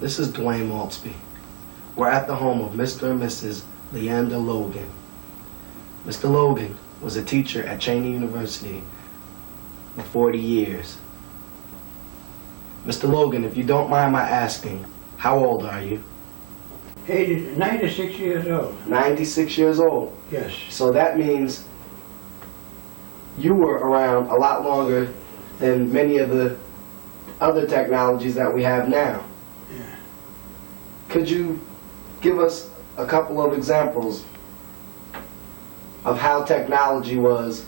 This is Dwayne Maltsby. We're at the home of Mr. and Mrs. Leander Logan. Mr. Logan was a teacher at Cheyney University for 40 years. Mr. Logan, if you don't mind my asking, how old are you? 96 years old. 96 years old? Yes. So that means you were around a lot longer than many of the other technologies that we have now. Yeah. Could you give us a couple of examples of how technology was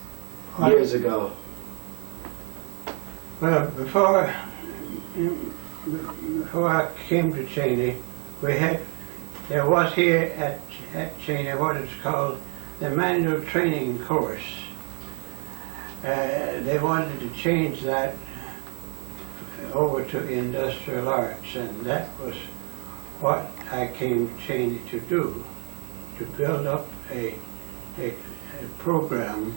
years ago? Well, before I came to Cheyney, there was here at Cheyney what is called the manual training course. They wanted to change that over to industrial arts, and that was what I came to Cheyney to do, to build up a program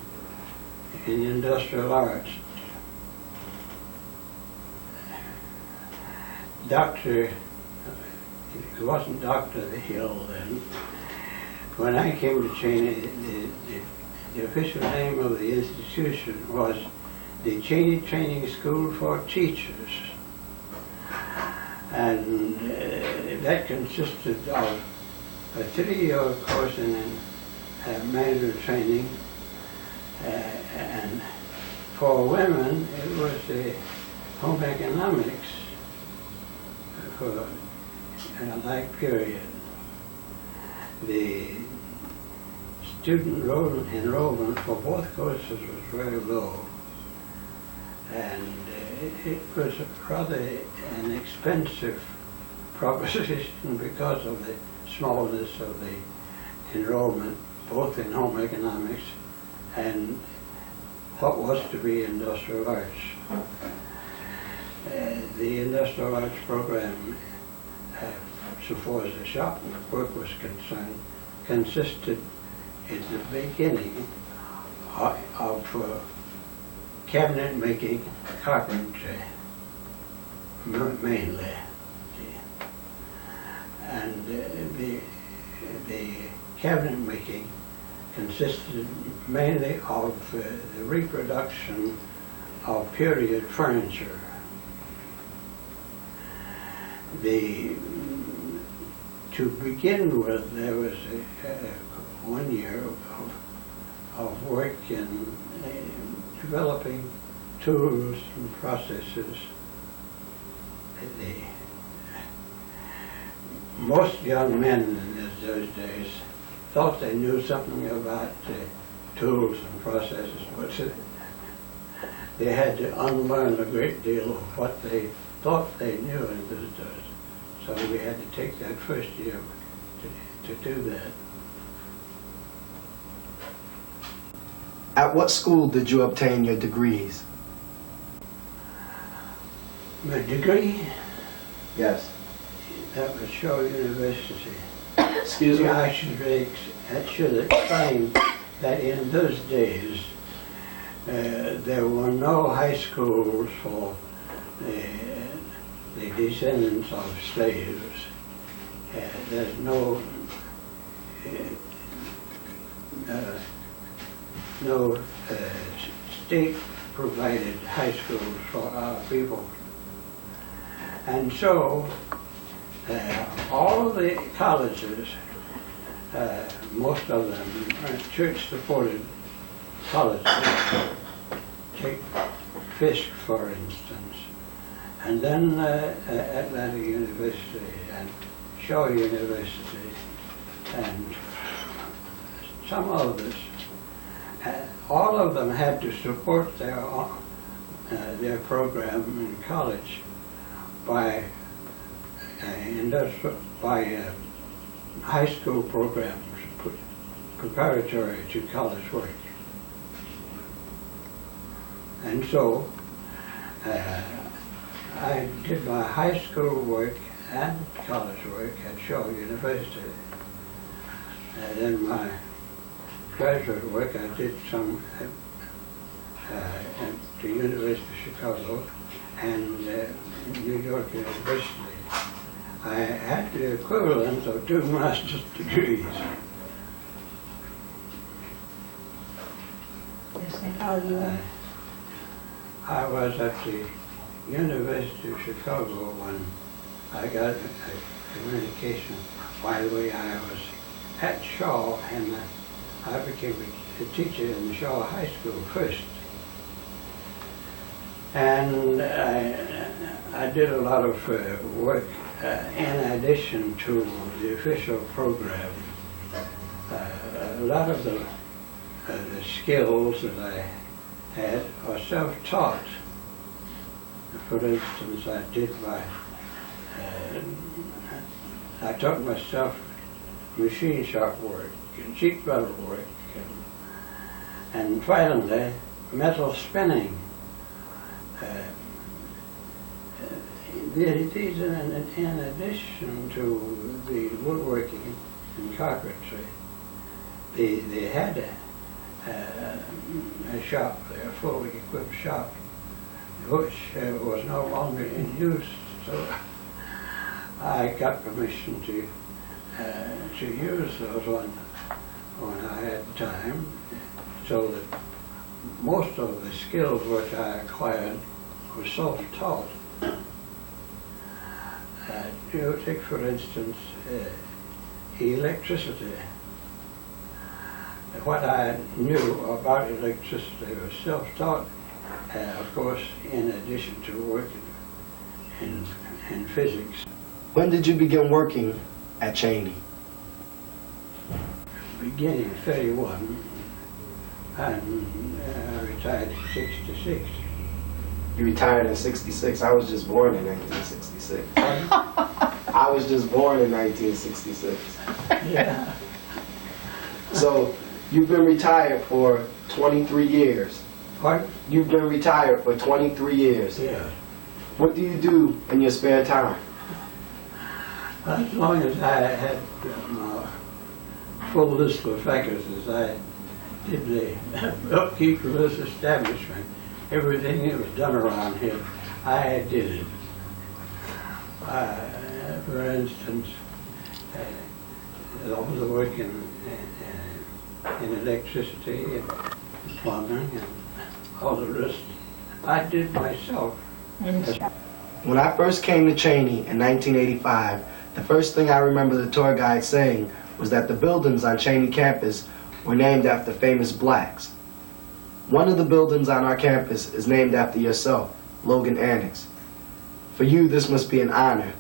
in industrial arts. It wasn't Dr. Hill then. When I came to Cheyney, the official name of the institution was the Cheyney Training School for Teachers. And that consisted of a 3-year course in manual training, and for women it was the home economics for a like period. The student enrollment for both courses was very low, and it was rather an expensive proposition because of the smallness of the enrollment, both in home economics and what was to be industrial arts. The industrial arts program, so far as the shop work was concerned, consisted at the beginning of cabinet making, carpentry, mainly. And the cabinet making consisted mainly of the reproduction of period furniture. To begin with, there was 1 year of work in developing tools and processes. Most young men in those days thought they knew something about tools and processes, but they had to unlearn a great deal of what they thought they knew in those days. So we had to take that first year to do that. At what school did you obtain your degrees? My degree? Yes. That was Shaw University. Excuse me? I should explain that in those days there were no high schools for the descendants of slaves. There's no state-provided high schools for our people. And so all of the colleges, most of them are church-supported colleges. Take Fisk, for instance, and then Atlanta University and Shaw University and some others. All of them had to support their program in college by and that's by high school programs preparatory to college work. And so I did my high school work and college work at Shaw University. And then my graduate work I did some at the University of Chicago and New York University. I had the equivalent of 2 master's degrees. I was at the University of Chicago when I got a communication. By the way, I was at Shaw and I became a teacher in the Shaw High School first. And I did a lot of work in addition to the official program. A lot of the skills that I had are self-taught. For instance, I taught myself machine shop work, sheet metal work, and finally metal spinning. These are in addition to the woodworking and carpentry. They had a shop there, a fully equipped shop, which was no longer in use. So I got permission to use those when I had time, so that most of the skills which I acquired were self-taught. Take, for instance, electricity. What I knew about electricity was self-taught, of course, in addition to working in physics. When did you begin working at Cheyney? Beginning 31, and I retired in 66. You retired in 66. I was just born in 1966. I was just born in 1966. Yeah. So you've been retired for 23 years. Pardon? You've been retired for 23 years. Yeah. What do you do in your spare time? As long as I had full list of faculties, I did the upkeep of this establishment. Everything that was done around here, I did it. For instance, all the work in electricity and plumbing and all the rest, I did myself. When I first came to Cheyney in 1985, the first thing I remember the tour guide saying was that the buildings on Cheyney campus were named after famous blacks. One of the buildings on our campus is named after yourself, Logan Annex. For you, this must be an honor.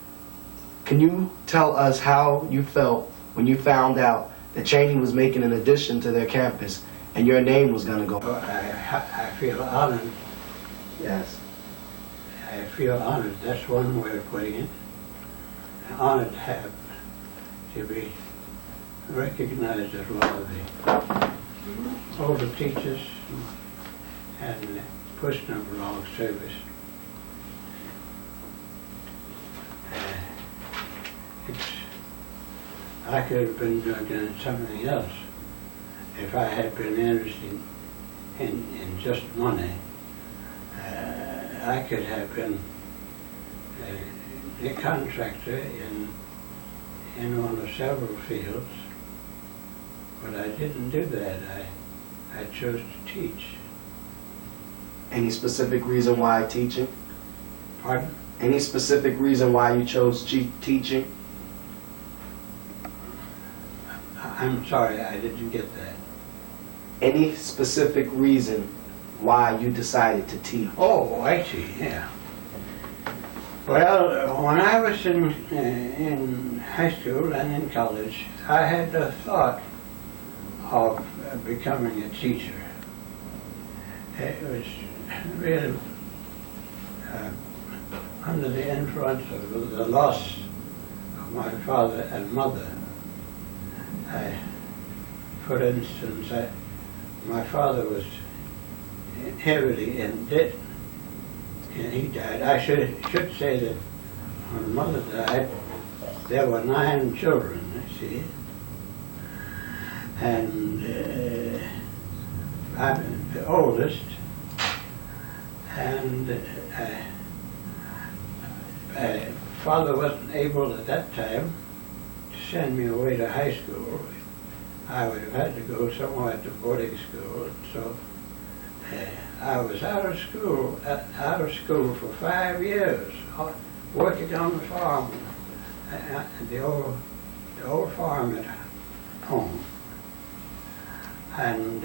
Can you tell us how you felt when you found out that Cheyney was making an addition to their campus and your name was going to go? I feel honored. Yes. I feel honored. That's one way of putting it. Honored to be recognized as one of the older teachers and pushing of long service. I could have been doing something else if I had been interested in just money. I could have been a contractor in one of several fields, but I didn't do that. I chose to teach. Any specific reason why teaching? Pardon? Any specific reason why you chose teaching? I'm sorry, I didn't get that. Any specific reason why you decided to teach? Oh, I see, yeah. Well, when I was in high school and in college, I had the thought of becoming a teacher. It was really under the influence of the loss my father and mother. For instance, my father was heavily in debt, and he died. I should say that when mother died, there were 9 children, you see, and I'm the oldest, and father wasn't able at that time to send me away to high school. I would have had to go somewhere to boarding school, so I was out of school for 5 years, working on the farm, the old farm at home. And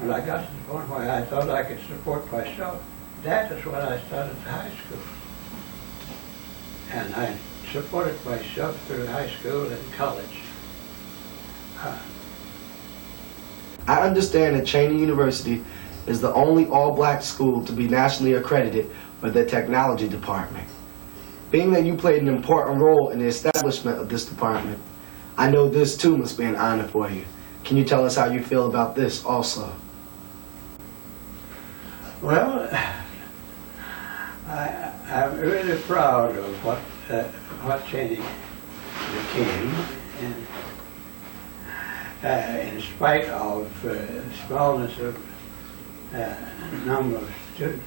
when I got to the point where I thought I could support myself, that is when I started high school. And I supported myself through high school and college. I understand that Cheyney University is the only all-black school to be nationally accredited for their technology department. Being that you played an important role in the establishment of this department, I know this too must be an honor for you. Can you tell us how you feel about this also? Well, I'm really proud of what Cheyney became, and in spite of smallness of number of students,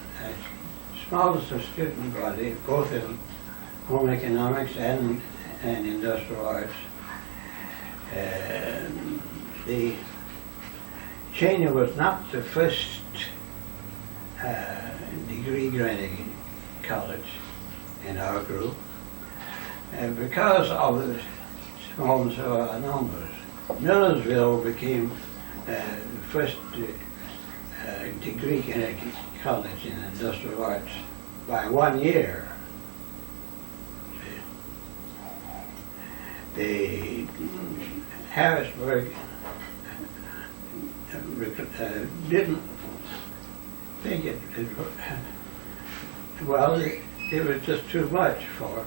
smallness of student body, both in home economics and industrial arts. The Cheyney was not the first degree-granting college in our group, because of the smallness of our numbers. Millersville became the first degree-granting college in industrial arts by 1 year. The Harrisburg didn't think it was just too much for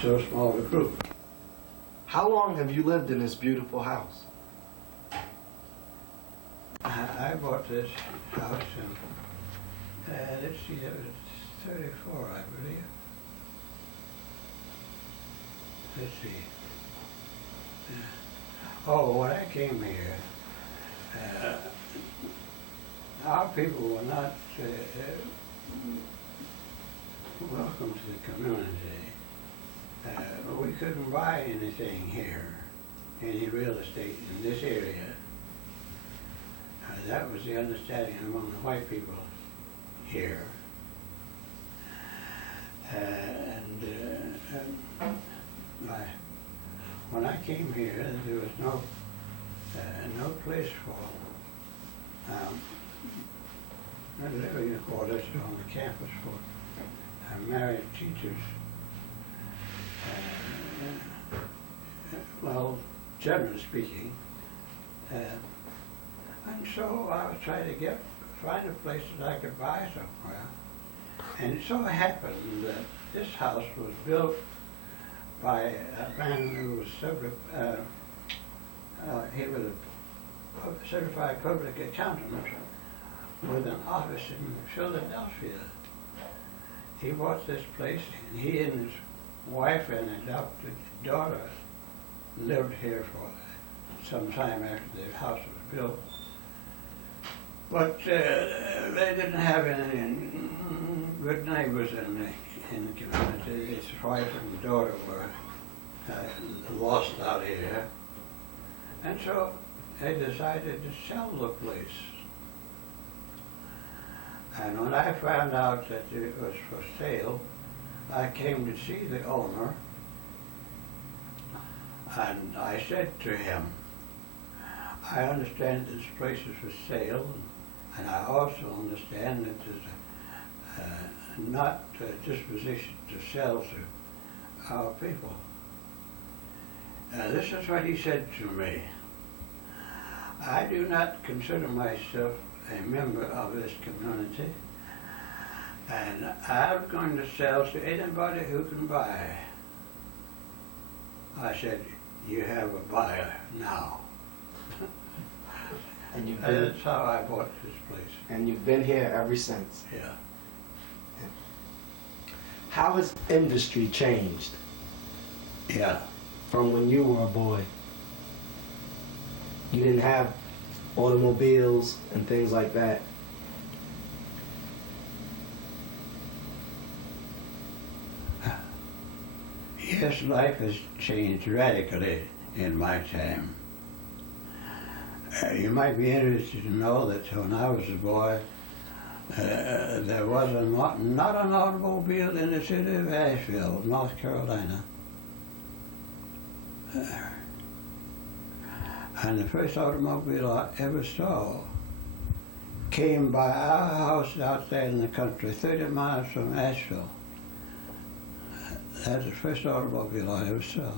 so small a group. How long have you lived in this beautiful house? I bought this house in, let's see, that was 34, I believe. Let's see. When I came here, our people were not welcome to the community. We couldn't buy anything here, any real estate in this area. That was the understanding among the white people here. When I came here, there was no place for living quarters on the campus for married teachers. Well, generally speaking. And so I was trying to find a place that I could buy somewhere. And it so happened that this house was built by a man who was he was a certified public accountant with an office in Philadelphia. He bought this place, and he and his wife and adopted daughter lived here for some time after the house was built. But they didn't have any good neighbors in the community. His wife and daughter were lost out here. And so they decided to sell the place. And when I found out that it was for sale, I came to see the owner, and I said to him, I understand this place is for sale, and I also understand that there's not a disposition to sell to our people. This is what he said to me. I do not consider myself a member of this community, and I'm going to sell to anybody who can buy. I said, you have a buyer now. And you've And been, that's how I bought this place. and you've been here ever since. Yeah. How has industry changed Yeah. from when you were a boy? You didn't have automobiles and things like that. Yes, life has changed radically in my time. You might be interested to know that when I was a boy, there was not an automobile in the city of Asheville, North Carolina. And the first automobile I ever saw came by our house out there in the country, 30 miles from Asheville. That's the first automobile I ever saw.